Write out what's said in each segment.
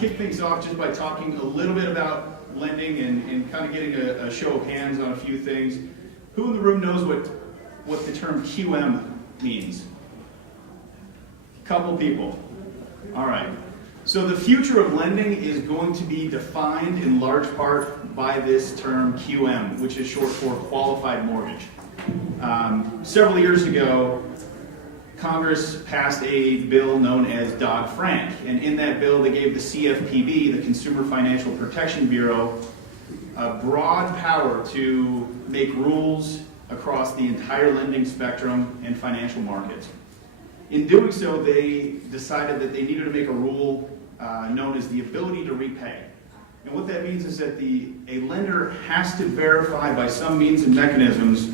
kick things off just by talking a little bit about lending and kind of getting a show of hands on a few things. Who in the room knows what the term QM means? Couple people. All right. So the future of lending is going to be defined in large part by this term QM, which is short for qualified mortgage. Several years ago, Congress passed a bill known as Dodd-Frank, and in that bill they gave the CFPB, the Consumer Financial Protection Bureau, a broad power to make rules across the entire lending spectrum and financial markets. In doing so, they decided that they needed to make a rule known as the ability to repay. And what that means is that a lender has to verify by some means and mechanisms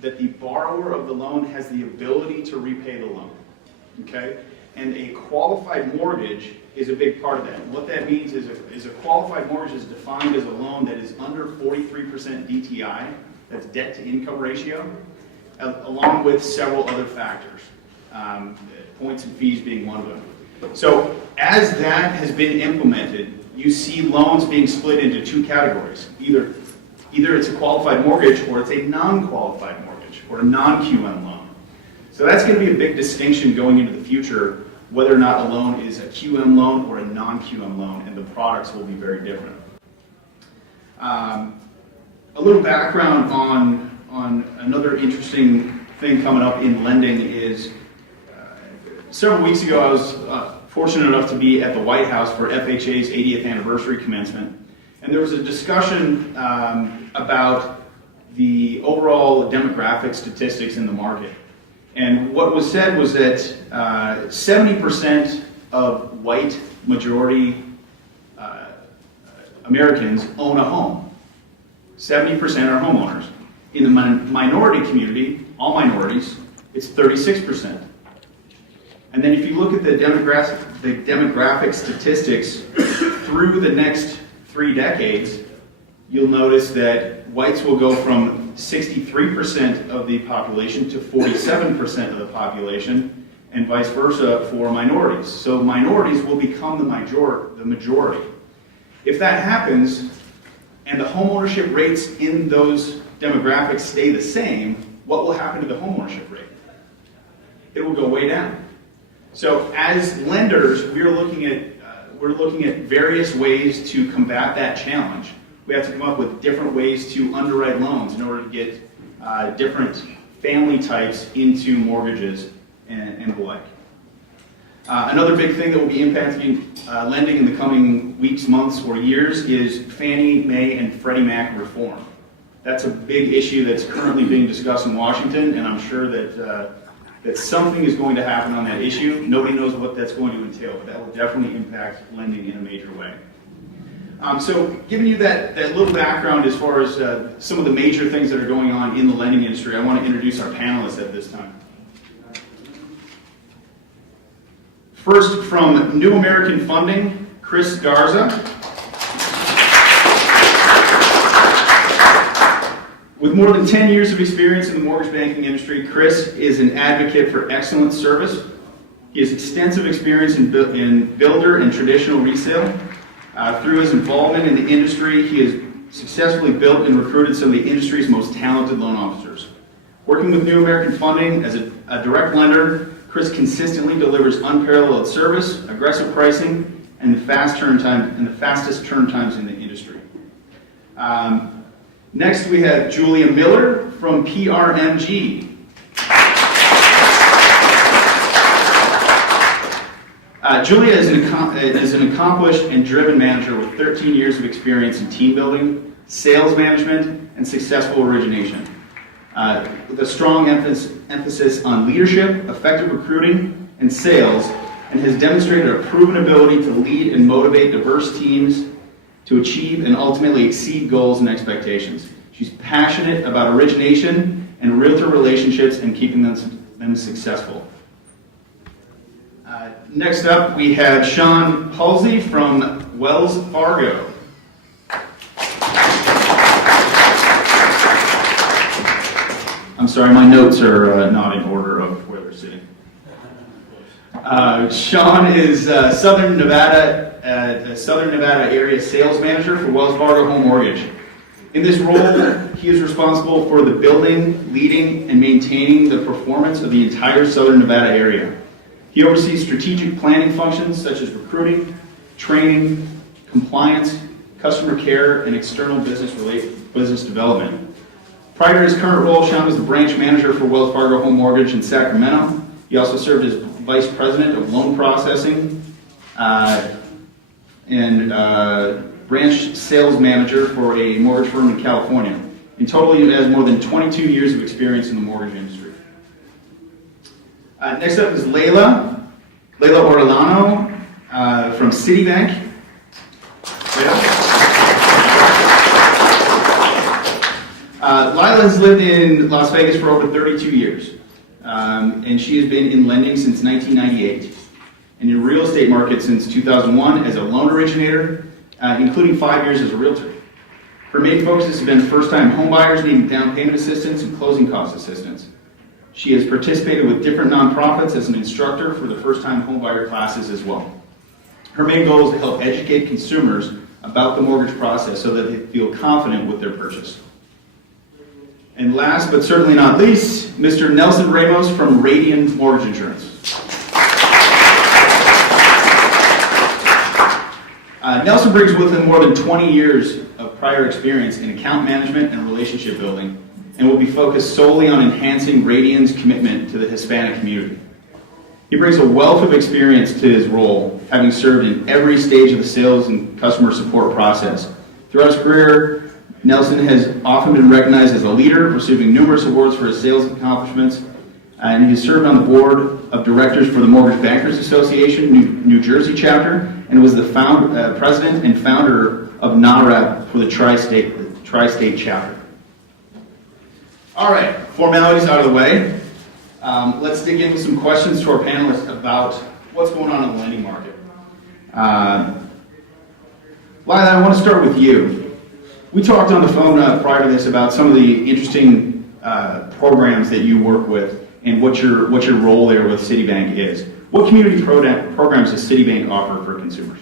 that the borrower of the loan has the ability to repay the loan, okay? And a qualified mortgage is a big part of that. And what that means is a qualified mortgage is defined as a loan that is under 43% DTI, that's debt to income ratio, along with several other factors, points and fees being one of them. So as that has been implemented, you see loans being split into two categories. Either it's a qualified mortgage or it's a non-qualified mortgage or a non-QM loan. So that's going to be a big distinction going into the future, whether or not a loan is a QM loan or a non-QM loan, and the products will be very different. A little background on another interesting thing coming up in lending is several weeks ago I was fortunate enough to be at the White House for FHA's 80th anniversary commencement. And there was a discussion about the overall demographic statistics in the market. And what was said was that 70% of white majority Americans own a home. 70% are homeowners. In the minority community, all minorities, it's 36%. And then if you look at the demographic statistics through the next 3 decades, you'll notice that whites will go from 63% of the population to 47% of the population, and vice versa for minorities. So minorities will become the majority. If that happens, and the homeownership rates in those demographics stay the same, what will happen to the homeownership rate? It will go way down. So as lenders, we're looking at various ways to combat that challenge. We have to come up with different ways to underwrite loans in order to get different family types into mortgages and the like. Another big thing that will be impacting lending in the coming weeks, months, or years is Fannie Mae and Freddie Mac reform. That's a big issue that's currently being discussed in Washington, and I'm sure that something is going to happen on that issue. Nobody knows what that's going to entail, but that will definitely impact lending in a major way. So giving you that little background as far as some of the major things that are going on in the lending industry, I want to introduce our panelists at this time. First, from New American Funding, Chris Garza. With more than 10 years of experience in the mortgage banking industry, Chris is an advocate for excellent service. He has extensive experience in builder and traditional resale. Through his involvement in the industry, he has successfully built and recruited some of the industry's most talented loan officers. Working with New American Funding as a direct lender, Chris consistently delivers unparalleled service, aggressive pricing, and the fastest turn times in the industry. Next, we have Julia Miller from PRMG. Julia is an accomplished and driven manager with 13 years of experience in team building, sales management, and successful origination. With a strong emphasis on leadership, effective recruiting, and sales, and has demonstrated a proven ability to lead and motivate diverse teams to achieve and ultimately exceed goals and expectations. She's passionate about origination and realtor relationships and keeping them successful. Next up, we have Sean Husley from Wells Fargo. I'm sorry, my notes are not in order of where they're sitting. Sean is Southern Nevada a Southern Nevada area sales manager for Wells Fargo Home Mortgage. In this role, he is responsible for the building, leading, and maintaining the performance of the entire Southern Nevada area. He oversees strategic planning functions such as recruiting, training, compliance, customer care, and external business development. Prior to his current role, Sean was the branch manager for Wells Fargo Home Mortgage in Sacramento. He also served as vice president of loan processing and branch sales manager for a mortgage firm in California. In total, he has more than 22 years of experience in the mortgage industry. Next up is Laila Orellana from Citibank. Laila has lived in Las Vegas for over 32 years, and she has been in lending since 1998, and in real estate market since 2001 as a loan originator, including 5 years as a realtor. Her main focus has been first-time homebuyers needing down payment assistance and closing cost assistance. She has participated with different nonprofits as an instructor for the first-time homebuyer classes as well. Her main goal is to help educate consumers about the mortgage process so that they feel confident with their purchase. And last but certainly not least, Mr. Nelson Ramos from Radian Mortgage Insurance. Nelson brings with him more than 20 years of prior experience in account management and relationship building, and will be focused solely on enhancing Radian's commitment to the Hispanic community. He brings a wealth of experience to his role, having served in every stage of the sales and customer support process. Throughout his career, Nelson has often been recognized as a leader, receiving numerous awards for his sales accomplishments, and he served on the board of directors for the Mortgage Bankers Association, New Jersey chapter, and was the president and founder of NAREP for the Tri-State chapter. All right, formalities out of the way. Let's dig into some questions to our panelists about what's going on in the lending market. Laila, I want to start with you. We talked on the phone prior to this about some of the interesting programs that you work with and what your role there with Citibank is. What community programs does Citibank offer for consumers?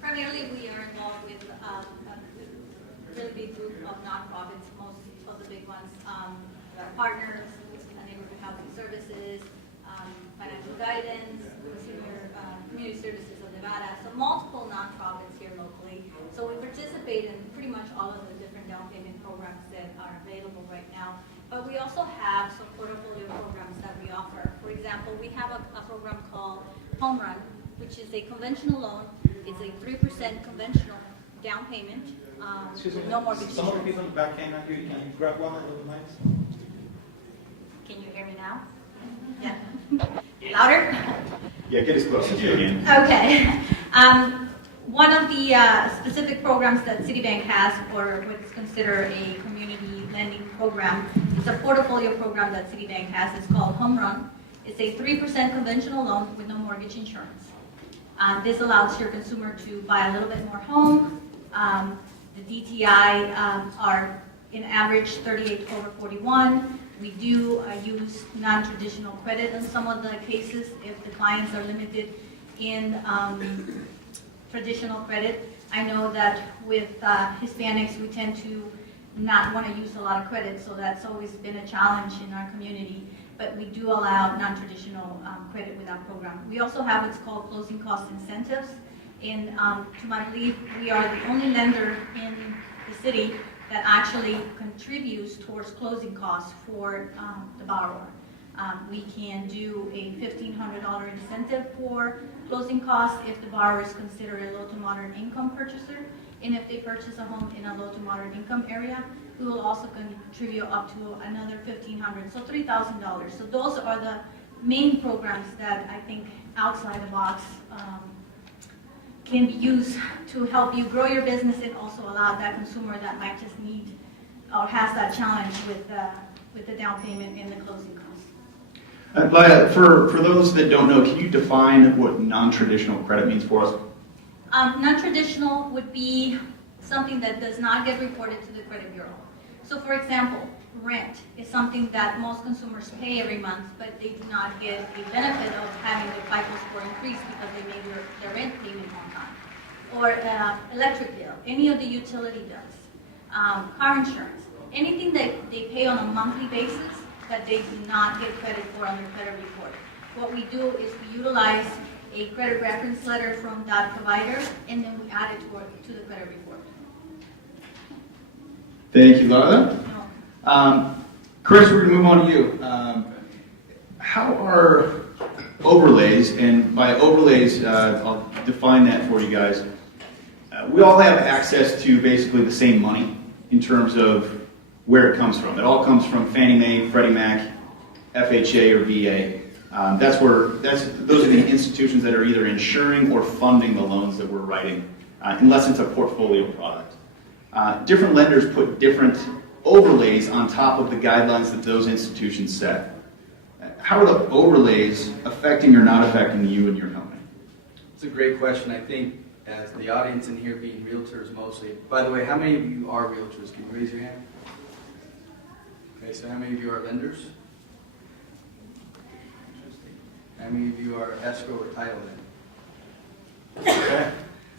Primarily, we are involved with a really big group of nonprofits, most of the big ones. Our partners, neighborhood housing services, financial guidance, community services of Nevada. So multiple nonprofits here locally. So we participate in pretty much all of the different down payment programs that are available right now. But we also have some portfolio programs that we offer. For example, we have a program called Home Run, which is a conventional loan. It's a 3% conventional down payment. No mortgage. Some of the people in the back cannot hear you. Can you grab one of the mics? Can you hear me now? Yeah. Louder? Yeah, get as close as you can. Okay. One of the specific programs that Citibank has for what's considered a community lending program, it's a portfolio program that Citibank has. It's called Home Run. It's a 3% conventional loan with no mortgage insurance. This allows your consumer to buy a little bit more home. The DTI are in average 38 over 41. We do use non-traditional credit in some of the cases if the clients are limited in traditional credit. I know that with Hispanics, we tend to not want to use a lot of credit, so that's always been a challenge in our community. But we do allow non-traditional credit with our program. We also have what's called closing cost incentives. And to my belief, we are the only lender in the city that actually contributes towards closing costs for the borrower. We can do a $1,500 incentive for closing costs if the borrower is considered a low to moderate income purchaser. And if they purchase a home in a low to moderate income area, we will also contribute up to another $1,500, so $3,000. So those are the main programs that I think outside the box can be used to help you grow your business and also allow that consumer that might just need or has that challenge with the down payment and the closing costs. Laila, for those that don't know, can you define what non-traditional credit means for us? Non-traditional would be something that does not get reported to the credit bureau. So for example, rent is something that most consumers pay every month, but they do not get a benefit of having their FICO score increase because they made their rent payment on time. Or electric bill, any of the utility bills, car insurance, anything that they pay on a monthly basis that they do not get credit for on their credit report. What we do is we utilize a credit reference letter from that provider, and then we add it to the credit report. Thank you, Laila. Chris, we're going to move on to you. How are overlays, and by overlays, I'll define that for you guys. We all have access to basically the same money in terms of where it comes from. It all comes from Fannie Mae, Freddie Mac, FHA, or VA. Those are the institutions that are either insuring or funding the loans that we're writing, unless it's a portfolio product. Different lenders put different overlays on top of the guidelines that those institutions set. How are the overlays affecting or not affecting you and your company? It's a great question. I think as the audience in here being realtors mostly, by the way, how many of you are realtors? Can you raise your hand? Okay, so how many of you are lenders? How many of you are escrow or title lenders? Okay.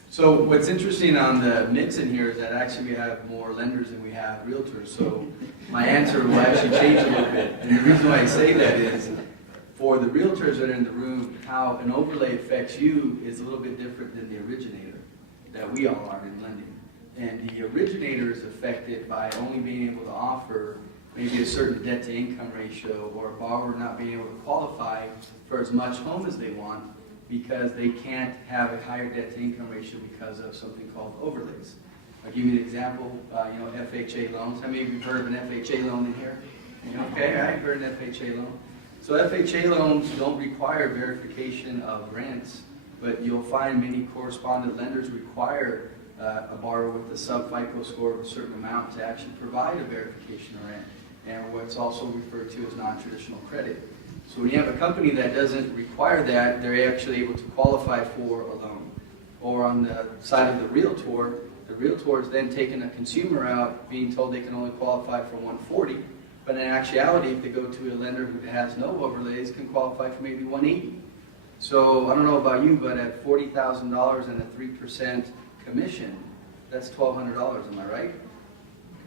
So what's interesting on the mix in here is that actually we have more lenders than we have realtors. So my answer will actually change a little bit. And the reason why I say that is for the realtors that are in the room, how an overlay affects you is a little bit different than the originator that we all are in lending. And the originator is affected by only being able to offer maybe a certain debt to income ratio, or a borrower not being able to qualify for as much home as they want because they can't have a higher debt to income ratio because of something called overlays. I'll give you an example, FHA loans. How many of you have heard of an FHA loan in here? Okay, all right, heard an FHA loan. So FHA loans don't require verification of rents, but you'll find many correspondent lenders require a borrower with a sub-FICO score of a certain amount to actually provide a verification of rent, and what's also referred to as non-traditional credit. So when you have a company that doesn't require that, they're actually able to qualify for a loan. Or on the side of the realtor is then taking a consumer out, being told they can only qualify for 140, but in actuality, if they go to a lender who has no overlays, can qualify for maybe 180. So I don't know about you, but at $40,000 and a 3% commission, that's $1,200, am I right?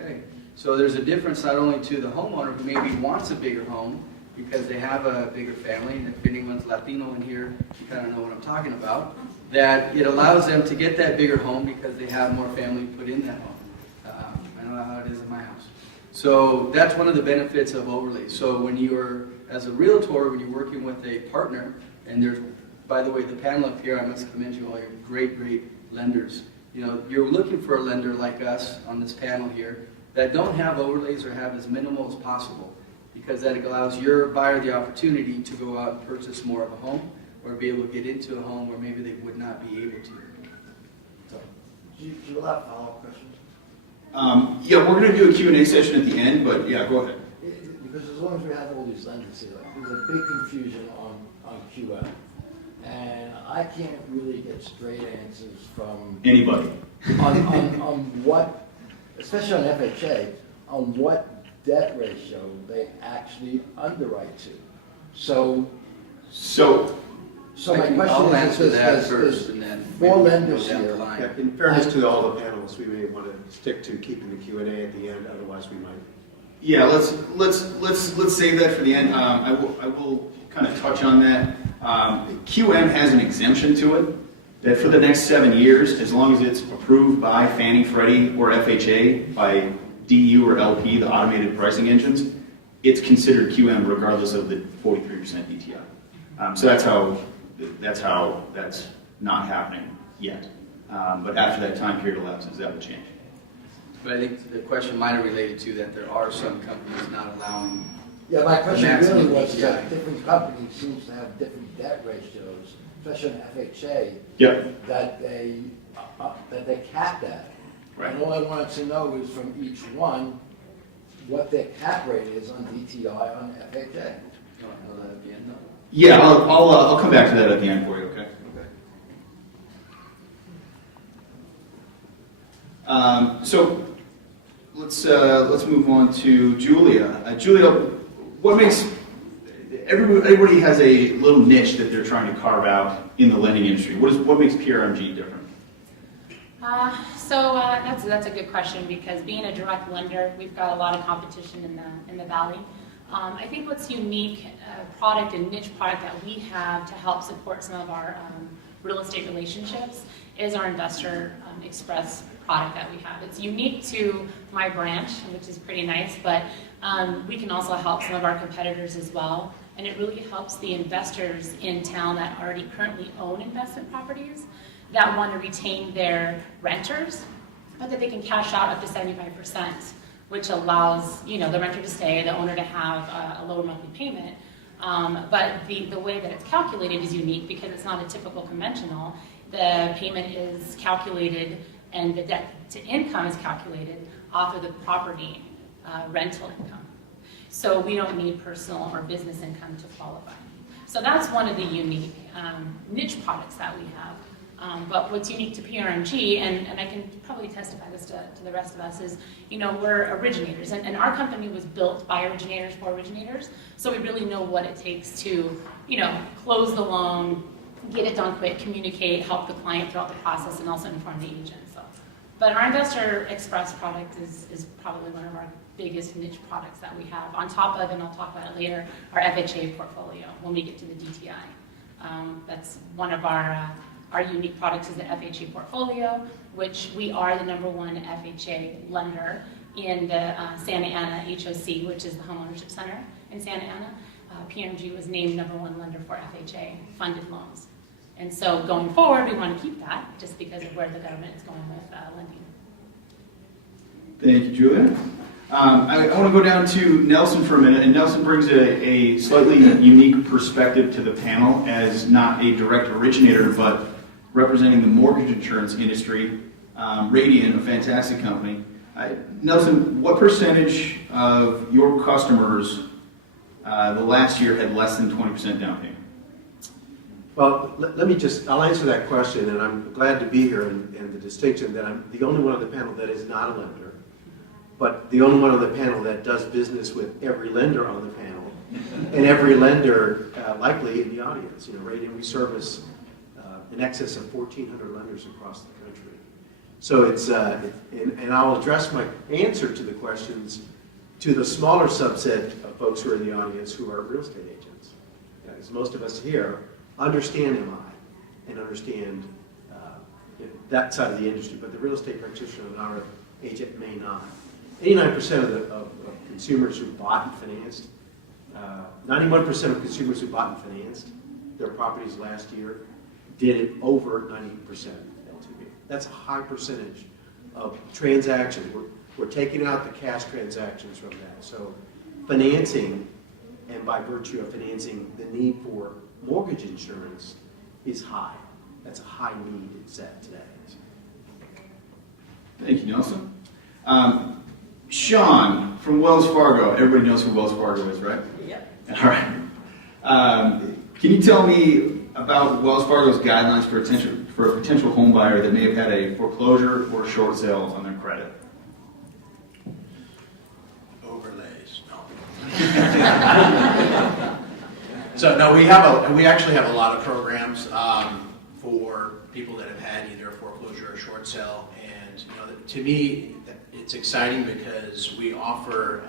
Okay. So there's a difference not only to the homeowner who maybe wants a bigger home because they have a bigger family, and if anyone's Latino in here, you kind of know what I'm talking about, that it allows them to get that bigger home because they have more family put in that home. I know how it is in my house. So that's one of the benefits of overlays. So when you're, as a realtor, when you're working with a partner, and there's, by the way, the panel up here, I must commend you all, you're great, great lenders. You know, you're looking for a lender like us on this panel here that don't have overlays or have as minimal as possible, because that allows your buyer the opportunity to go out and purchase more of a home or be able to get into a home where maybe they would not be able to. So. Do you allow follow-up questions? Yeah, we're going to do a Q&A session at the end, but yeah, go ahead. Because as long as we have all these lenders here, there's a big confusion on QM. And I can't really get straight answers from Anybody. on what, especially on FHA, on what debt ratio they actually underwrite to. So my question I'll is, answer that there's first, and then four maybe lenders go down the here. line. Yeah, in fairness to all the panelists, we may want to stick to keeping the Q&A at the end, otherwise we might. Yeah, let's save that for the end. I will kind of touch on that. QM has an exemption to it that for the next 7 years, as long as it's approved by Fannie, Freddie, or FHA, by DU or LP, the automated pricing engines, it's considered QM regardless of the 43% DTI. So that's how that's not happening yet. But after that time period elapses, that would change. But I think the question might have related to that there are some companies not allowing. Yeah, my question Maximum really was DTI. that different companies seem to have different debt ratios, especially in FHA, Yep. that they cap that. Right. And all I wanted to know is from each one, what their cap rate is on DTI on FHA. You want to know that at the end, though? Yeah, I'll come back to that at the end for you, okay? So let's move on to Julia. Julia, what makes everybody has a little niche that they're trying to carve out in the lending industry. What makes PRMG different? That's a good question, because being a direct lender, we've got a lot of competition in the valley. I think what's unique product and niche product that we have to help support some of our real estate relationships is our Investor Express product that we have. It's unique to my branch, which is pretty nice, but we can also help some of our competitors as well. And it really helps the investors in town that already currently own investment properties that want to retain their renters, but that they can cash out up to 75%, which allows the renter to stay, the owner to have a lower monthly payment. But the way that it's calculated is unique because it's not a typical conventional. The payment is calculated and the debt to income is calculated off of the property rental income. So we don't need personal or business income to qualify. So that's one of the unique niche products that we have. But what's unique to PRMG, and I can probably testify this to the rest of us, is we're originators, and our company was built by originators for originators, so we really know what it takes to close the loan, get it done quick, communicate, help the client throughout the process, and also inform the agent. But our Investor Express product is probably one of our biggest niche products that we have, on top of, and I'll talk about it later, our FHA portfolio when we get to the DTI. That's one of our unique products is the FHA portfolio, which we are the #1 FHA lender in the Santa Ana HOC, which is the Homeownership Center in Santa Ana. PRMG was named #1 lender for FHA funded loans. And so going forward, we want to keep that just because of where the government is going with lending. Thank you, Julia. I want to go down to Nelson for a minute, and Nelson brings a slightly unique perspective to the panel as not a direct originator, but representing the mortgage insurance industry, Radian, a fantastic company. Nelson, what percentage of your customers the last year had less than 20% down payment? Well, I'll answer that question, and I'm glad to be here, and the distinction that I'm the only one on the panel that is not a lender, but the only one on the panel that does business with every lender on the panel, and every lender likely in the audience. Radian, we service in excess of 1,400 lenders across the country. So and I'll address my answer to the questions to the smaller subset of folks who are in the audience who are real estate agents. Because most of us here understand MI and understand that side of the industry, but the real estate practitioner and our agent may not. 89% of consumers who bought and financed, 91% of consumers who bought and financed their properties last year did it over 90% LTV. That's a high percentage of transactions. We're taking out the cash transactions from that. So financing, and by virtue of financing, the need for mortgage insurance is high. That's a high need it's at today. Thank you, Nelson. Sean from Wells Fargo. Everybody knows who Wells Fargo is, right? Yep. All right. Can you tell me about Wells Fargo's guidelines for a potential home buyer that may have had a foreclosure or short sale on their credit? Overlays, no. So no, we actually have a lot of programs for people that have had either a foreclosure or short sale, and to me, it's exciting because we offer.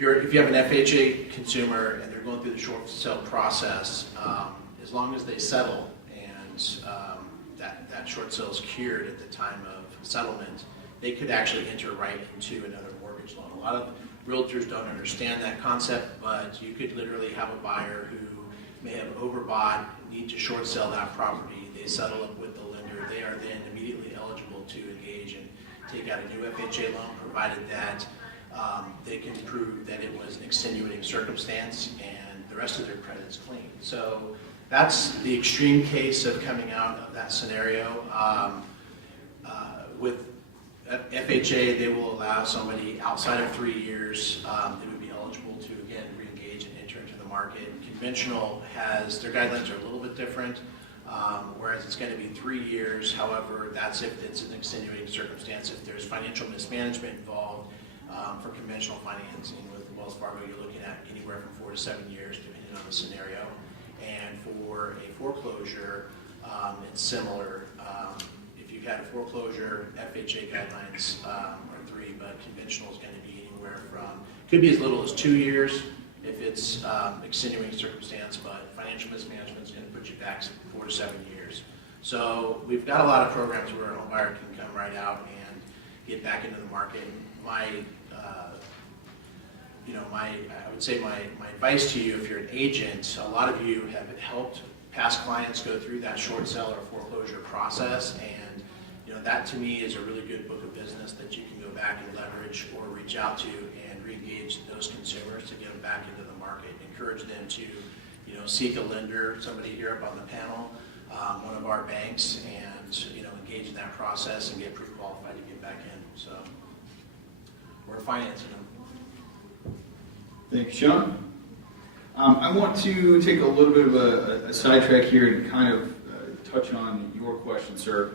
If you have an FHA consumer and they're going through the short sale process, as long as they settle and that short sale is cured at the time of settlement, they could actually enter right into another mortgage loan. A lot of realtors don't understand that concept, but you could literally have a buyer who may have overbought, need to short sell that property, they settle up with the lender, they are then immediately eligible to engage and take out a new FHA loan, provided that they can prove that it was an extenuating circumstance and the rest of their credit is clean. So that's the extreme case of coming out of that scenario. With FHA, they will allow somebody outside of 3 years, they would be eligible to again re-engage and enter into the market. Conventional their guidelines are a little bit different. whereas it's going to be 3 years. However, that's if it's an extenuating circumstance. If there's financial mismanagement involved, for conventional financing with Wells Fargo, you're looking at anywhere from 4 to 7 years, depending on the scenario. And for a foreclosure, it's similar. If you've had a foreclosure, FHA guidelines are 3, but conventional is going to be anywhere from, could be as little as 2 years if it's extenuating circumstance, but financial mismanagement is going to put you back 4 to 7 years. So we've got a lot of programs where a home buyer can come right out and get back into the market. I would say my advice to you, if you're an agent, a lot of you have helped past clients go through that short sale or foreclosure process, and that to me is a really good book of business that you can go back and leverage or reach out to and re-engage those consumers to get them back into the market. Encourage them to seek a lender, somebody here up on the panel, one of our banks, and engage in that process and get pre-qualified to get back in. So we're financing them. Thanks, Sean. I want to take a little bit of a sidetrack here and kind of touch on your question, sir.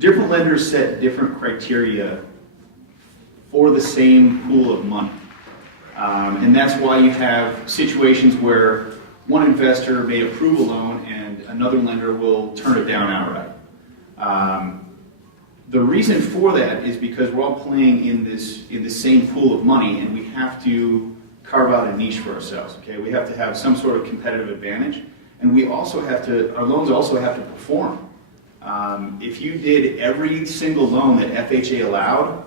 Different lenders set different criteria for the same pool of money. And that's why you have situations where one investor may approve a loan and another lender will turn it down outright. The reason for that is because we're all playing in the same pool of money, and we have to carve out a niche for ourselves. Okay, we have to have some sort of competitive advantage, and we also have to. Our loans also have to perform. If you did every single loan that FHA allowed,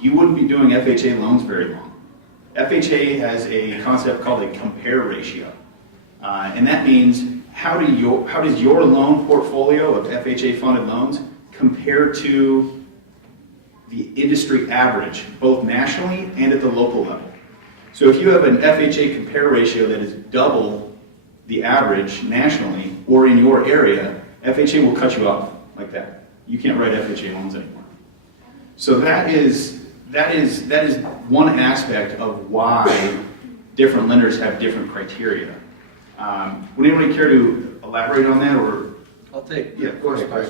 you wouldn't be doing FHA loans very long. FHA has a concept called a compare ratio, and that means how does your loan portfolio of FHA funded loans compare to the industry average, both nationally and at the local level. So if you have an FHA compare ratio that is double the average nationally or in your area, FHA will cut you off like that. You can't write FHA loans anymore. So that is one aspect of why different lenders have different criteria. Would anybody care to elaborate on that, or? I'll take Yeah, the first part.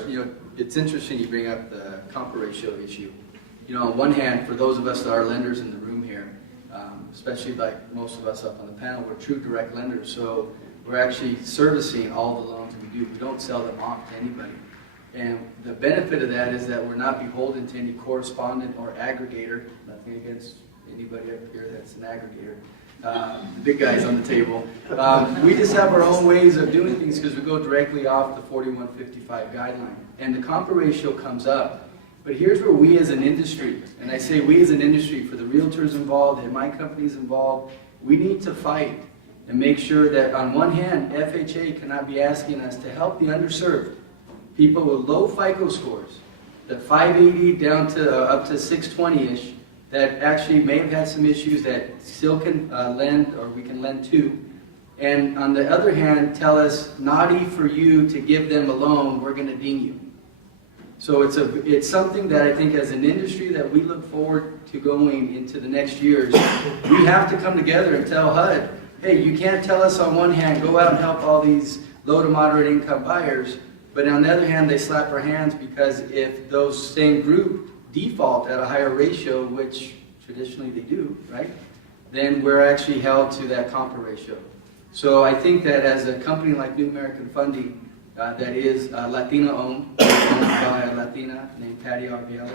It's interesting you bring up the comp ratio issue. On one hand, for those of us that are lenders in the room here, especially like most of us up on the panel, we're true direct lenders. So we're actually servicing all the loans we do. We don't sell them off to anybody. And the benefit of that is that we're not beholden to any correspondent or aggregator. Nothing against anybody up here that's an aggregator. The big guys on the table. We just have our own ways of doing things because we go directly off the 4155 guideline. And the comp ratio comes up. But here's where we as an industry, and I say we as an industry for the realtors involved and my companies involved, we need to fight and make sure that on one hand, FHA cannot be asking us to help the underserved. People with low FICO scores, the 580 down to up to 620-ish, that actually may have had some issues that still can lend, or we can lend to. And on the other hand, tell us, naughty for you to give them a loan, we're going to ding you. So it's something that I think as an industry that we look forward to going into the next years. We have to come together and tell HUD, hey, you can't tell us on one hand, go out and help all these low to moderate income buyers, but on the other hand, they slap our hands because if those same group default at a higher ratio, which traditionally they do, right? Then we're actually held to that comp ratio. So I think that as a company like New American Funding, that is Latina-owned by a Latina named Patty Arguella,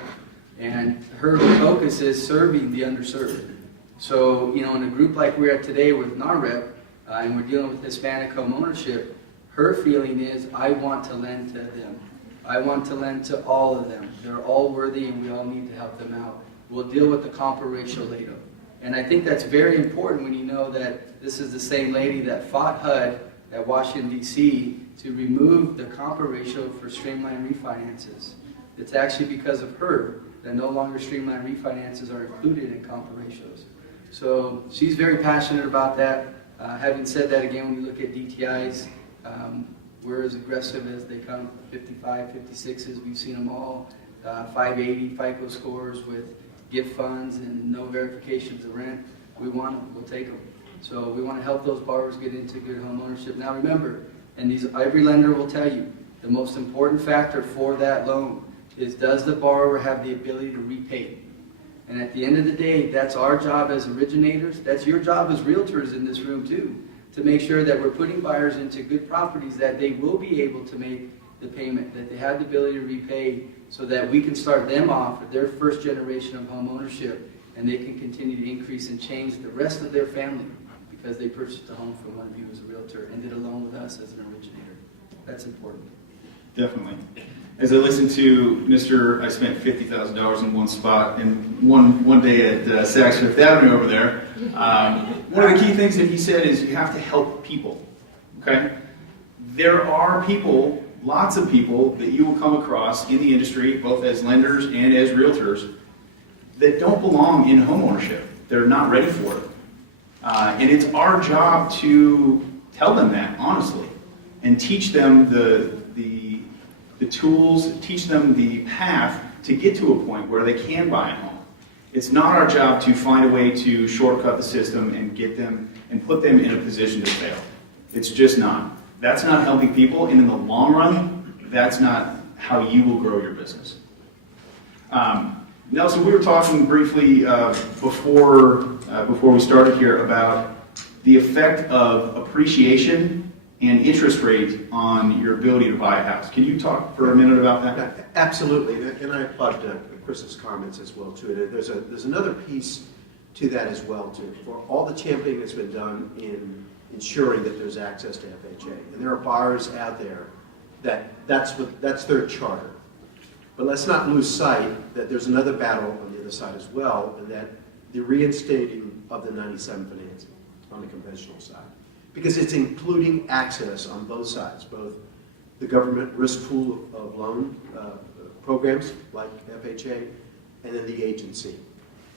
and her focus is serving the underserved. So, in a group like we're at today with NARREP, and we're dealing with Hispanic home ownership, her feeling is, I want to lend to them. I want to lend to all of them. They're all worthy and we all need to help them out. We'll deal with the comp ratio later. And I think that's very important when you know that this is the same lady that fought HUD at Washington, D.C. to remove the comp ratio for streamlined refinances. It's actually because of her that no longer streamlined refinances are included in comp ratios. So she's very passionate about that. Having said that, again, when you look at DTIs, we're as aggressive as they come, 55, 56s, we've seen them all, 580 FICO scores with gift funds and no verifications of rent. We want them, we'll take them. So we want to help those borrowers get into good home ownership. Now remember, And every lender will tell you, the most important factor for that loan is, does the borrower have the ability to repay? And at the end of the day, that's our job as originators, that's your job as realtors in this room too, to make sure that we're putting buyers into good properties that they will be able to make the payment, that they have the ability to repay, so that we can start them off with their first generation of home ownership, and they can continue to increase and change the rest of their family because they purchased a home from one of you as a realtor and did a loan with us as an originator. That's important. Definitely. As I listened to Mr. I spent $50,000 in one spot and one day at Saks Fifth Avenue over there. One of the key things that he said is you have to help people. Okay? There are people, lots of people that you will come across in the industry, both as lenders and as realtors, that don't belong in homeownership. They're not ready for it. And it's our job to tell them that, honestly, and teach them the tools, teach them the path to get to a point where they can buy a home. It's not our job to find a way to shortcut the system and get them and put them in a position to fail. It's just not. That's not helping people, and in the long run, that's not how you will grow your business. Nelson, we were talking briefly before we started here about the effect of appreciation and interest rate on your ability to buy a house. Can you talk for a minute about that? Absolutely, and I applaud Chris's comments as well too. There's another piece to that as well too. For all the championing that's been done in ensuring that there's access to FHA, and there are buyers out there that's their charter. But let's not lose sight that there's another battle on the other side as well, and that the reinstating of the 97 financing on the conventional side. Because it's including access on both sides, both the government risk pool of loan programs like FHA, and then the agency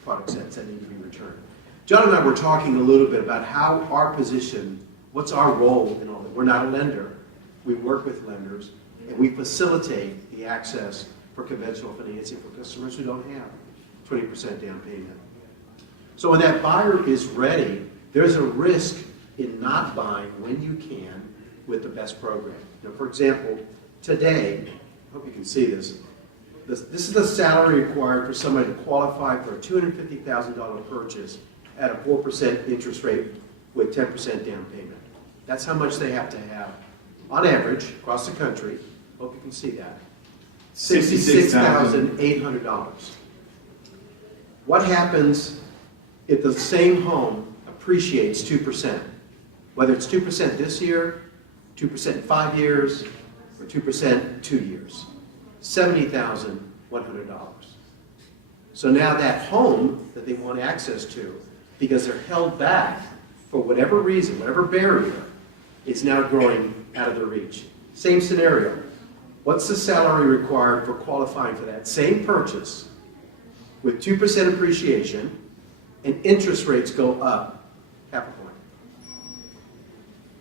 product sets that need to be returned. John and I were talking a little bit about how our position, what's our role in all that. We're not a lender. We work with lenders, and we facilitate the access for conventional financing for customers who don't have 20% down payment. So when that buyer is ready, there's a risk in not buying when you can with the best program. Now, for example, today, I hope you can see this. This is the salary required for somebody to qualify for a $250,000 purchase at a 4% interest rate with 10% down payment. That's how much they have to have, on average, across the country. Hope you can see that. $66,800. What happens if the same home appreciates 2%? Whether it's 2% this year, 2% in 5 years, or 2% 2 years. $70,100. So now that home that they want access to, because they're held back for whatever reason, whatever barrier, is now growing out of their reach. Same scenario. What's the salary required for qualifying for that same purchase with 2% appreciation and interest rates go up half a point?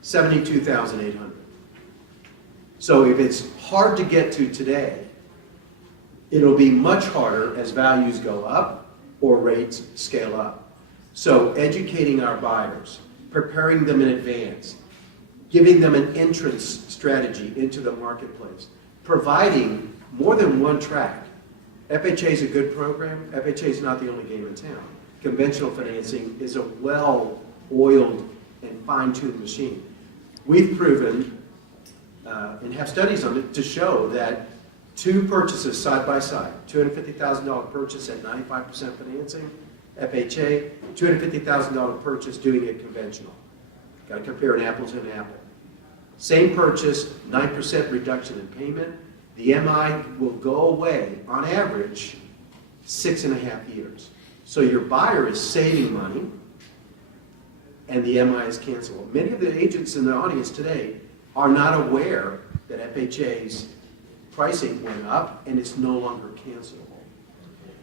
$72,800. So if it's hard to get to today, it'll be much harder as values go up or rates scale up. So educating our buyers, preparing them in advance, giving them an entrance strategy into the marketplace, providing more than one track. FHA is a good program. FHA is not the only game in town. Conventional financing is a well-oiled and fine-tuned machine. We've proven and have studies on it to show that two purchases side by side, $250,000 purchase at 95% financing, FHA, $250,000 purchase doing it conventional. Got to compare an apple to an apple. Same purchase, 9% reduction in payment. The MI will go away, on average, 6.5 years. So your buyer is saving money, and the MI is cancelable. Many of the agents in the audience today are not aware that FHA's pricing went up and it's no longer cancelable.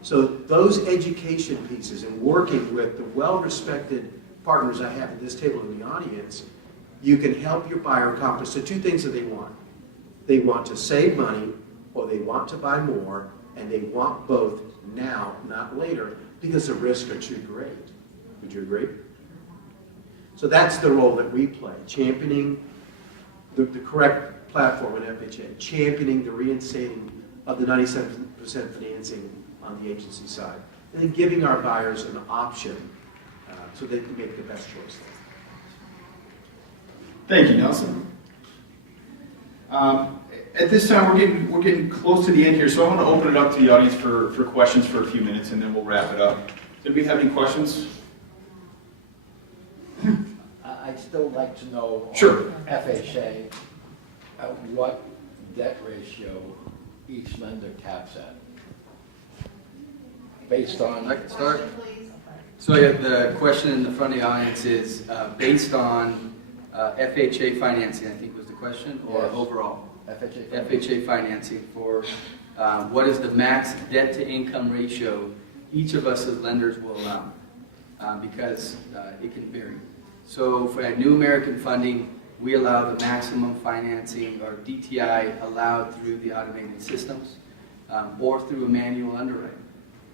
So those education pieces and working with the well-respected partners I have at this table in the audience, you can help your buyer accomplish the two things that they want. They want to save money, or they want to buy more, and they want both now, not later, because the risks are too great. Would you agree? So that's the role that we play, championing the correct platform in FHA, championing the reinstating of the 97% financing on the agency side, and then giving our buyers an option so they can make the best choice. Thank you, Nelson. At this time, we're getting close to the end here, so I want to open it up to the audience for questions for a few minutes, and then we'll wrap it up. Did we have any questions? I'd still like to know. Sure. On FHA, what debt ratio each lender caps at? Based on. I can start. So yeah, the question in the front of the audience is based on FHA financing, I think was the question, or Yes. overall? FHA financing for what is the max debt to income ratio each of us as lenders will allow, because it can vary. So for a New American Funding, we allow the maximum financing or DTI allowed through the automated systems or through a manual underwriting.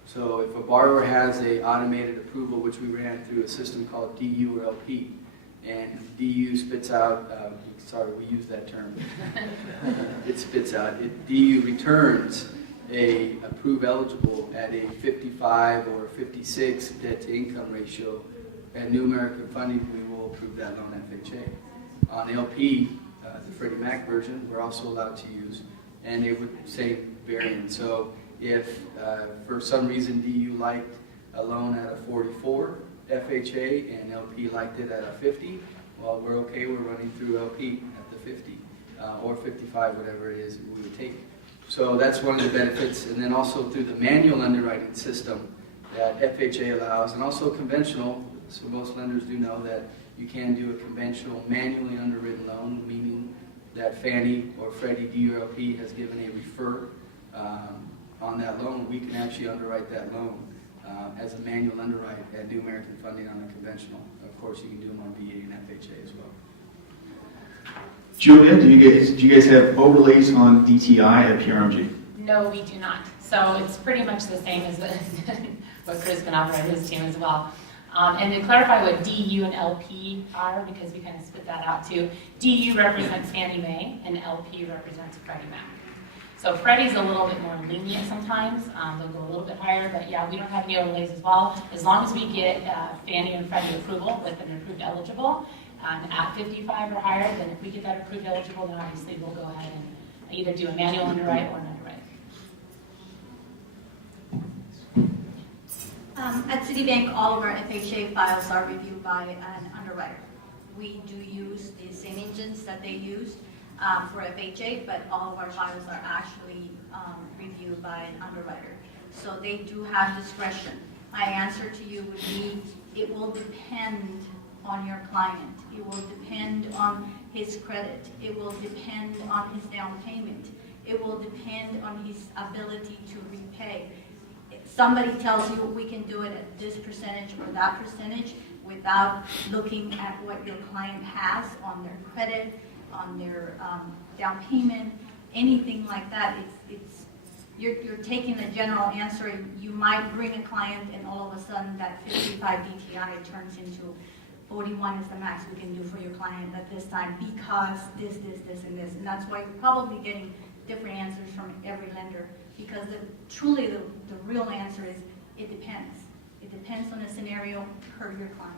So if a borrower has a automated approval, which we ran through a system called DU or LP, and DU spits out, sorry, we use that term. It spits out, DU returns a approve eligible at a 55 or 56 debt to income ratio. At New American Funding, we will approve that loan FHA. On LP, the Freddie Mac version, we're also allowed to use, and it would say variant. So if for some reason DU liked a loan at a 44 FHA and LP liked it at a 50, well, we're okay, we're running through LP at the 50 or 55, whatever it is we would take. So that's one of the benefits. And then also through the manual underwriting system that FHA allows, and also conventional, so most lenders do know that you can do a conventional manually underwritten loan, meaning that Fannie or Freddie DULP has given a refer on that loan. We can actually underwrite that loan as a manual underwrite at New American Funding on a conventional. Of course, you can do them on VA and FHA as well. Julia, do you guys have overlays on DTI at PRMG? No, we do not. So it's pretty much the same as what Chris can offer and his team as well. And to clarify what DU and LP are, because we kind of split that out too, DU represents Fannie Mae and LP represents Freddie Mac. So Freddie's a little bit more lenient sometimes. They'll go a little bit higher, but yeah, we don't have any overlays as well. As long as we get Fannie and Freddie approval with an approved eligible at 55 or higher, then if we get that approved eligible, then obviously we'll go ahead and either do a manual underwrite or an underwrite. At Citibank, all of our FHA files are reviewed by an underwriter. We do use the same engines that they use for FHA, but all of our files are actually reviewed by an underwriter. So they do have discretion. My answer to you would be, it will depend on your client. It will depend on his credit. It will depend on his down payment. It will depend on his ability to repay. Somebody tells you we can do it at this percentage or that percentage without looking at what your client has on their credit, on their down payment, anything like that. You're taking a general answer. You might bring a client and all of a sudden that 55 DTI turns into 41 is the max we can do for your client at this time because this, and this. And that's why you're probably getting different answers from every lender, because truly the real answer is it depends. It depends on the scenario per your client.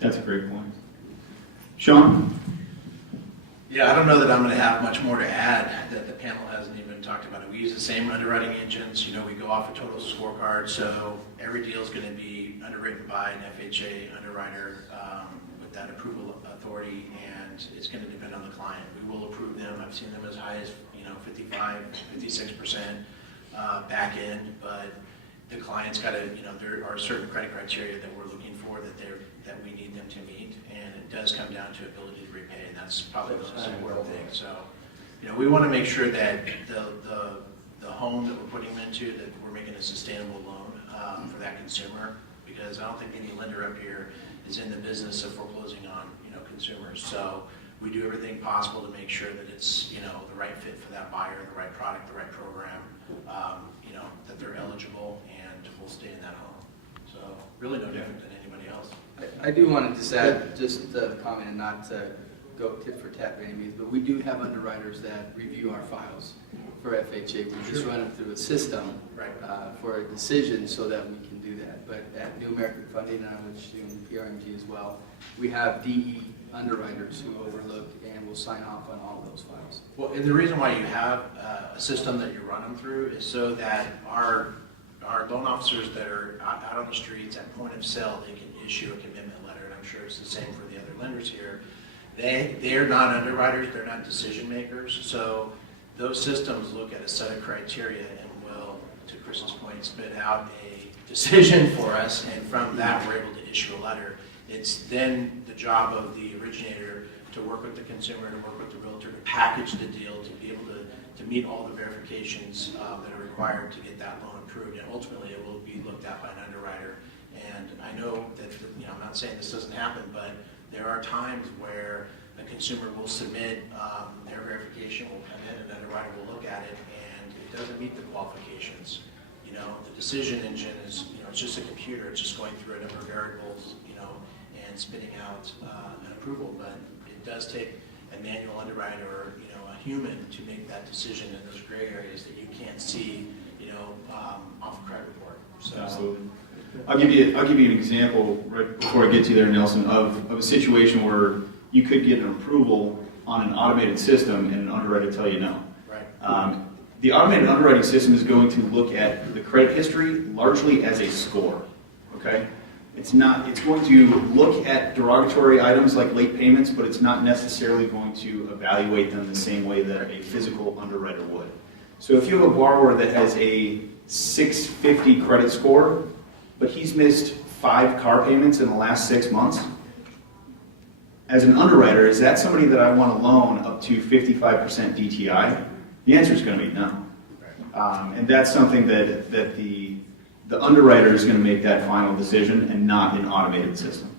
That's a great point. Sean? Yeah, I don't know that I'm going to have much more to add that the panel hasn't even talked about it. We use the same underwriting engines. You know, we go off a total scorecard, so every deal is going to be underwritten by an FHA underwriter with that approval authority, and it's going to depend on the client. We will approve them. I've seen them as high as 55, 56% back end, but the client's got to, there are certain credit criteria that we're looking for that we need them to meet, and it does come down to ability to repay, and that's probably the most important thing. So, we want to make sure that the home that we're putting them into, that we're making a sustainable loan for that consumer, because I don't think any lender up here is in the business of foreclosing on consumers. So we do everything possible to make sure that it's the right fit for that buyer, the right product, the right program, that they're eligible and will stay in that home. So really no different than anybody else. I do want to just add just a comment, not to go tit for tat by any means, but we do have underwriters that review our files for FHA. We just run them through a system for a decision so that we can do that. But at New American Funding, and I would assume PRMG as well, we have DE underwriters who overlook and will sign off on all of those files. Well, and the reason why you have a system that you run them through is so that our loan officers that are out on the streets at point of sale, they can issue a commitment letter, and I'm sure it's the same for the other lenders here. They're not underwriters, they're not decision makers, so those systems look at a set of criteria and will, to Chris's point, spit out a decision for us, and from that we're able to issue a letter. It's then the job of the originator to work with the consumer, to work with the realtor, to package the deal, to be able to meet all the verifications that are required to get that loan approved, and ultimately it will be looked at by an underwriter. And I know that, I'm not saying this doesn't happen, but there are times where a consumer will submit their verification, will come in, and an underwriter will look at it, and it doesn't meet the qualifications. The decision engine is, it's just a computer. It's just going through a number of variables, and spitting out an approval. But it does take a manual underwriter or, a human to make that decision in those gray areas that you can't see, off a credit report. So, Absolutely. I'll give you an example right before I get to there, Nelson, of a situation where you could get an approval on an automated system and an underwriter tell you no. right. The automated underwriting system is going to look at the credit history largely as a score. Okay, it's going to look at derogatory items like late payments, but it's not necessarily going to evaluate them the same way that a physical underwriter would. So if you have a borrower that has a 650 credit score, but he's missed 5 car payments in the last 6 months, as an underwriter, is that somebody that I want to loan up to 55% DTI? The answer is going to be no. And that's something that the underwriter is going to make that final decision and not an automated system.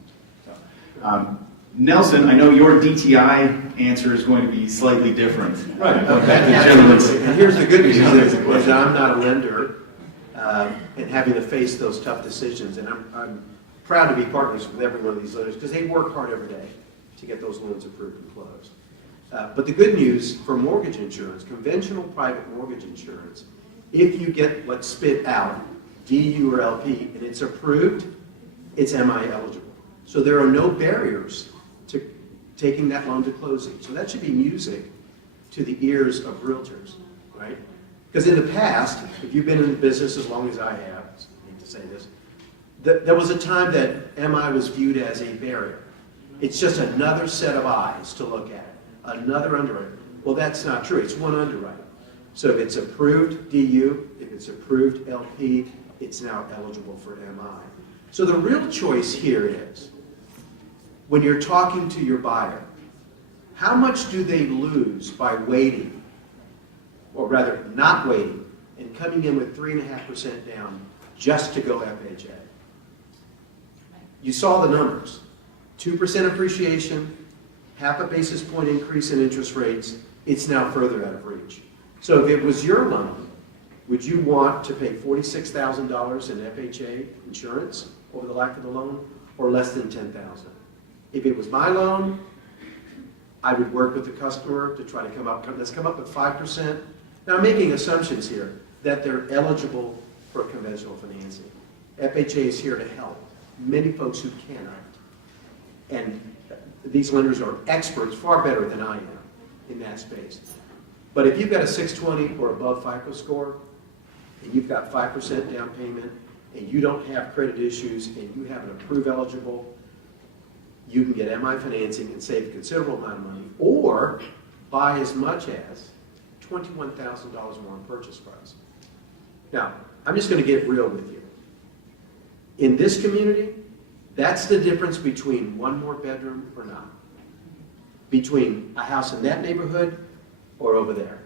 So, Nelson, I know your DTI answer is going to be slightly different. Right. And here's the good news is that I'm not a lender and having to face those tough decisions. And I'm proud to be partners with every one of these lenders because they work hard every day to get those loans approved and closed. But the good news for mortgage insurance, conventional private mortgage insurance, if you get what's spit out, DU or LP, and it's approved, it's MI eligible. So there are no barriers to taking that loan to closing. So that should be music to the ears of realtors, right? Because in the past, if you've been in the business as long as I have, I hate to say this, there was a time that MI was viewed as a barrier. It's just another set of eyes to look at, another underwriter. Well, that's not true. It's one underwriter. So if it's approved DU, if it's approved LP, it's now eligible for MI. So the real choice here is, when you're talking to your buyer, how much do they lose by waiting, or rather not waiting, and coming in with 3.5% down just to go FHA? You saw the numbers. 2% appreciation, half a basis point increase in interest rates, it's now further out of reach. So if it was your loan, would you want to pay $46,000 in FHA insurance over the life of the loan, or less than $10,000? If it was my loan, I would work with the customer to try to let's come up with 5%. Now I'm making assumptions here that they're eligible for conventional financing. FHA is here to help many folks who cannot. And these lenders are experts, far better than I am in that space. But if you've got a 620 or above FICO score, and you've got 5% down payment, and you don't have credit issues, and you have an approved eligible, you can get MI financing and save a considerable amount of money, or buy as much as $21,000 more in purchase price. Now, I'm just going to get real with you. In this community, that's the difference between one more bedroom or not. Between a house in that neighborhood or over there.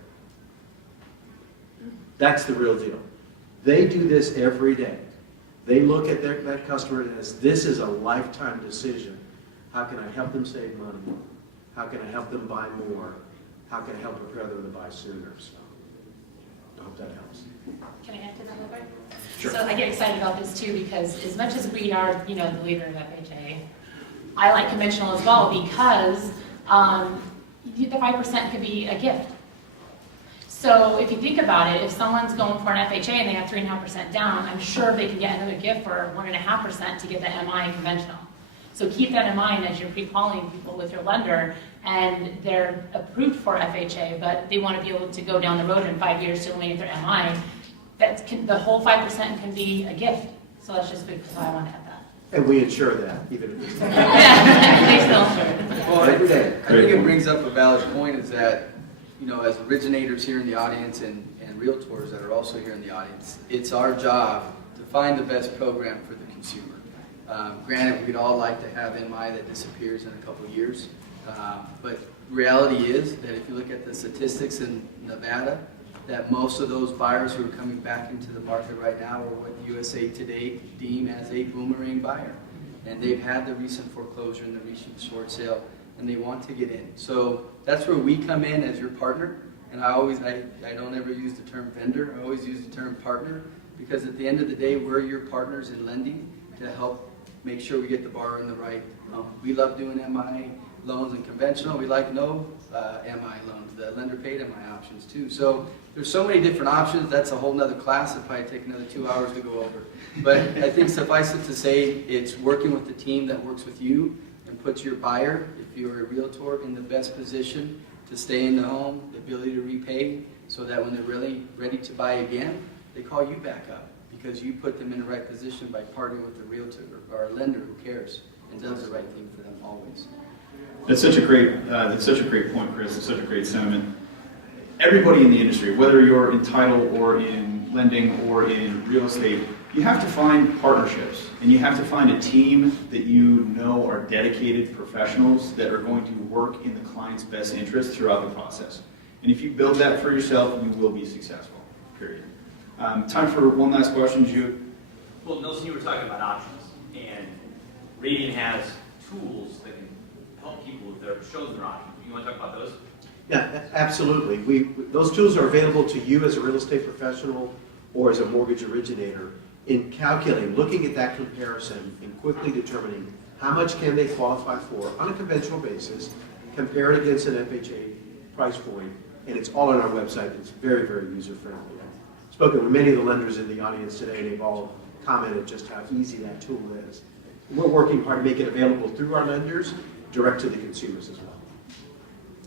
That's the real deal. They do this every day. They look at that customer as, this is a lifetime decision. How can I help them save money? How can I help them buy more? How can I help prepare them to buy sooner? So, I hope that helps. Can I add to that a little bit? Sure. So I get excited about this too because as much as we are, the leader of FHA, I like conventional as well because The 5% could be a gift. So if you think about it, if someone's going for an FHA and they have 3.5% down, I'm sure they can get another gift for 1.5% to get the MI conventional. So keep that in mind as you're pre-calling people with your lender, and they're approved for FHA, but they want to be able to go down the road in 5 years to eliminate their MI. The whole 5% can be a gift. So that's just because I want to have that. And we insure that, even if it's. Yeah, they still insure. Well, I think it brings up a valid point is that, as originators here in the audience and realtors that are also here in the audience, it's our job to find the best program for the consumer. Granted, we'd all like to have MI that disappears in a couple of years, but reality is that if you look at the statistics in Nevada, that most of those buyers who are coming back into the market right now are what USA Today deem as a boomerang buyer. And they've had the recent foreclosure and the recent short sale, and they want to get in. So that's where we come in as your partner. And I don't ever use the term vendor, I always use the term partner, because at the end of the day, we're your partners in lending to help make sure we get the borrower in the right. We love doing MI loans and conventional. We like no MI loans, the lender paid MI options too. So there's so many different options. That's a whole nother class. It'd probably take another 2 hours to go over. But I think suffice it to say, it's working with the team that works with you and puts your buyer, if you're a realtor, in the best position to stay in the home, the ability to repay, so that when they're really ready to buy again, they call you back up because you put them in the right position by partnering with a realtor or a lender who cares and does the right thing for them always. That's such a great point, Chris. It's such a great sentiment. Everybody in the industry, whether you're in title or in lending or in real estate, you have to find partnerships, and you have to find a team that you know are dedicated professionals that are going to work in the client's best interest throughout the process. And if you build that for yourself, you will be successful, period. Time for one last question, Jude. Well, Nelson, you were talking about options, and Radian has tools that can help people with their chosen options. You want to talk about those? Yeah, absolutely. Those tools are available to you as a real estate professional or as a mortgage originator in calculating, looking at that comparison and quickly determining how much can they qualify for on a conventional basis, compare it against an FHA price point, and it's all on our website. It's very, very user-friendly. I've spoken with many of the lenders in the audience today, and they've all commented just how easy that tool is. We're working hard to make it available through our lenders, direct to the consumers as well.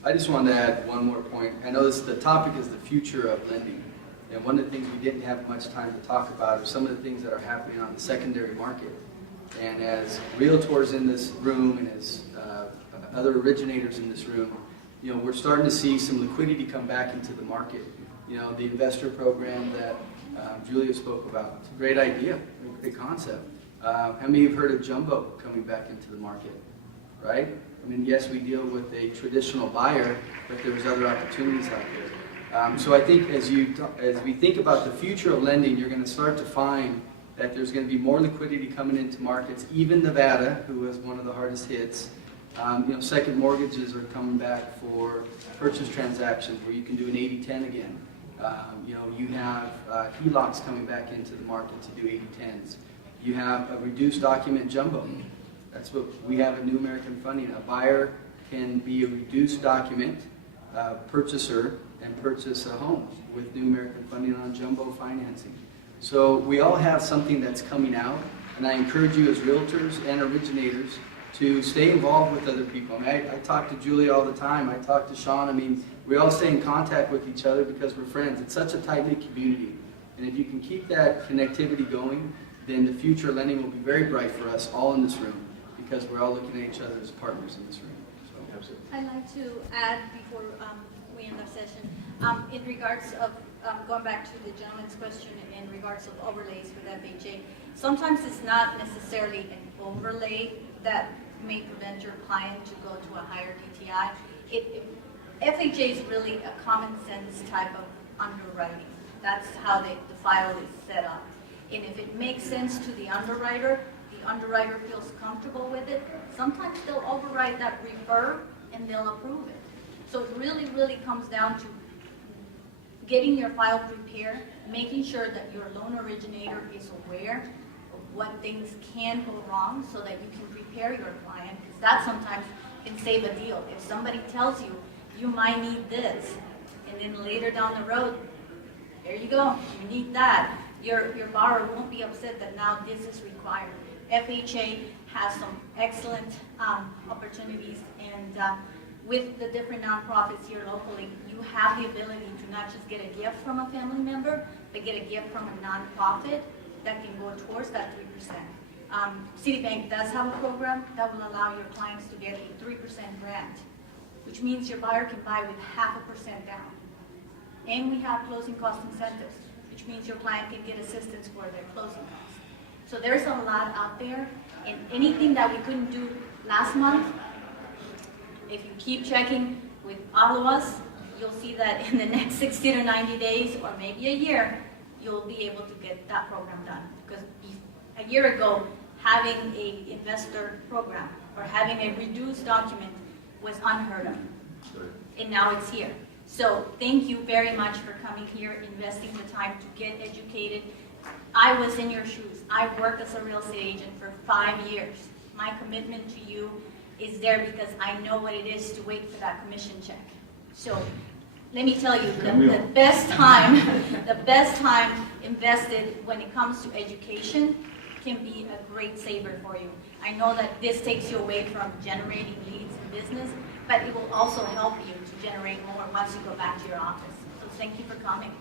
I just wanted to add one more point. I know the topic is the future of lending. And one of the things we didn't have much time to talk about are some of the things that are happening on the secondary market. And as realtors in this room and as other originators in this room, we're starting to see some liquidity come back into the market. The investor program that Julia spoke about, it's a great idea, a great concept. How many of you have heard of jumbo coming back into the market, right? I mean, yes, we deal with a traditional buyer, but there's other opportunities out there. So I think as we think about the future of lending, you're going to start to find that there's going to be more liquidity coming into markets. Even Nevada, who was one of the hardest hits, second mortgages are coming back for purchase transactions where you can do an 80-10 again. You have HELOCs coming back into the market to do 80-10s. You have a reduced document jumbo. That's what we have in New American Funding. A buyer can be a reduced document purchaser and purchase a home with New American Funding on jumbo financing. So we all have something that's coming out, and I encourage you as realtors and originators to stay involved with other people. I mean, I talk to Julie all the time. I talk to Sean. I mean, we all stay in contact with each other because we're friends. It's such a tight-knit community. And if you can keep that connectivity going, then the future lending will be very bright for us all in this room because we're all looking at each other as partners in this room. So, absolutely. I'd like to add before we end our session, in regards of going back to the gentleman's question in regards of overlays with FHA, sometimes it's not necessarily an overlay that may prevent your client to go to a higher DTI. FHA is really a common sense type of underwriting. That's how the file is set up. And if it makes sense to the underwriter feels comfortable with it, sometimes they'll override that refer and they'll approve it. So it really, really comes down to getting your file prepared, making sure that your loan originator is aware of what things can go wrong so that you can prepare your client, because that sometimes can save a deal. If somebody tells you, you might need this, and then later down the road, there you go, you need that. Your borrower won't be upset that now this is required. FHA has some excellent opportunities, and with the different nonprofits here locally, you have the ability to not just get a gift from a family member, but get a gift from a nonprofit that can go towards that 3%. Citibank does have a program that will allow your clients to get a 3% grant, which means your buyer can buy with 0.5% down. And we have closing cost incentives, which means your client can get assistance for their closing costs. So there's a lot out there, and anything that we couldn't do last month, if you keep checking with all of us, you'll see that in the next 60 to 90 days, or maybe a year, you'll be able to get that program done. Because a year ago, having an investor program or having a reduced document was unheard of. And now it's here. So thank you very much for coming here, investing the time to get educated. I was in your shoes. I worked as a real estate agent for 5 years. My commitment to you is there because I know what it is to wait for that commission check. So let me tell you, the best time invested when it comes to education can be a great saver for you. I know that this takes you away from generating leads in business, but it will also help you to generate more once you go back to your office. So thank you for coming.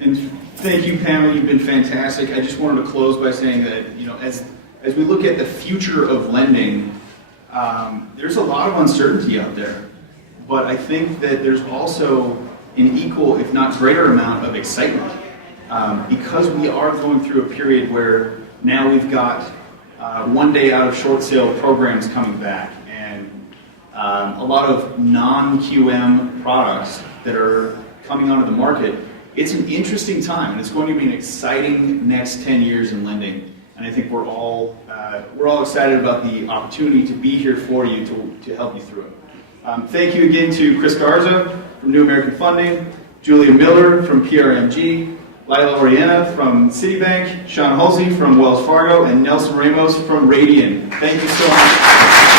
And thank you, Pamela. You've been fantastic. I just wanted to close by saying that, as we look at the future of lending, there's a lot of uncertainty out there. But I think that there's also an equal, if not greater amount of excitement. Because we are going through a period where now we've got 1 day out of short sale programs coming back, and a lot of non-QM products that are coming onto the market. It's an interesting time, and it's going to be an exciting next 10 years in lending. And I think we're all excited about the opportunity to be here for you to help you through it. Thank you again to Chris Garza from New American Funding, Julia Miller from PRMG, Laila Orellana from Citibank, Sean Husley from Wells Fargo, and Nelson Ramos from Radian. Thank you so much.